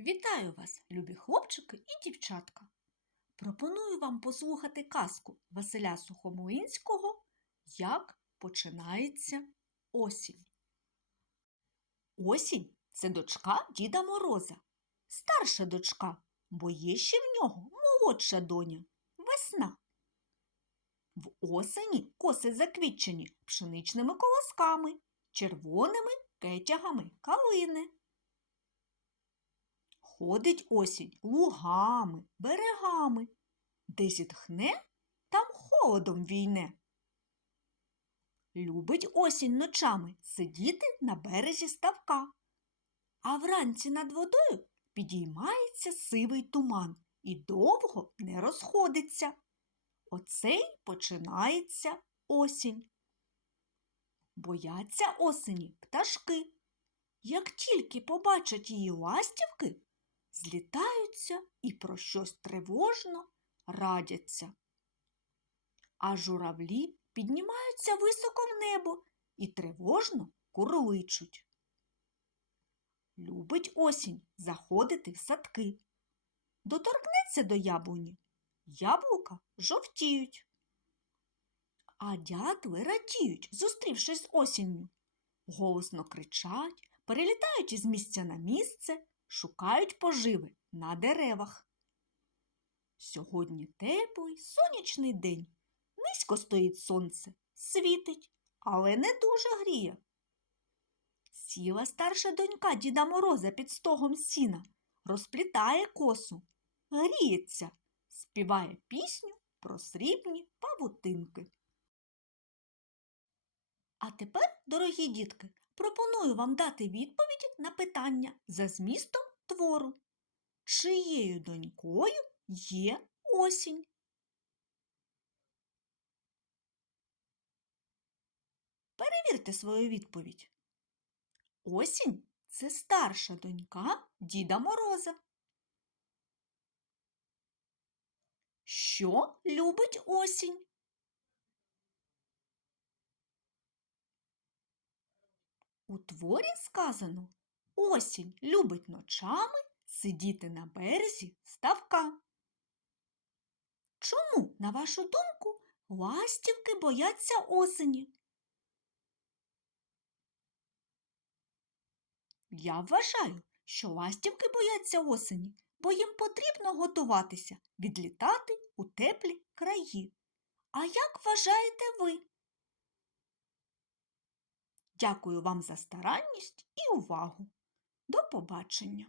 Вітаю вас, любі хлопчики і дівчатка. Пропоную вам послухати казку Василя Сухомлинського Як починається осінь. Осінь це дочка Діда Мороза, старша дочка, бо є ще в нього молодша доня весна. В осені коси заквітчені пшеничними колосками, червоними кетягами калини. Ходить осінь лугами, берегами. Де зітхне, там холодом війне. Любить осінь ночами сидіти на березі ставка. А вранці над водою підіймається сивий туман і довго не розходиться. Оце й починається осінь. Бояться осені пташки. Як тільки побачать її ластівки, злітаються і про щось тривожно радяться. А журавлі піднімаються високо в небо і тривожно курличуть. Любить осінь заходити в садки. Доторкнеться до яблуні, яблука жовтіють. А дятли радіють, зустрівшись з осінню. Голосно кричать, перелітають із місця на місце, шукають поживи на деревах. Сьогодні теплий сонячний день. Низько стоїть сонце, світить, але не дуже гріє. Сіла старша донька Діда Мороза під стогом сіна, розплітає косу, гріється, співає пісню про срібні павутинки. А тепер, дорогі дітки, пропоную вам дати відповідь на питання за змістом твору. Чиєю донькою є осінь? Перевірте свою відповідь. Осінь це старша донька Діда Мороза. Що любить осінь? У творі сказано Осінь любить ночами сидіти на березі ставка. Чому, на вашу думку, ластівки бояться осені? Я вважаю, що ластівки бояться осені, бо їм потрібно готуватися, відлітати у теплі краї. А як вважаєте ви? Дякую вам за старанність і увагу. До побачення!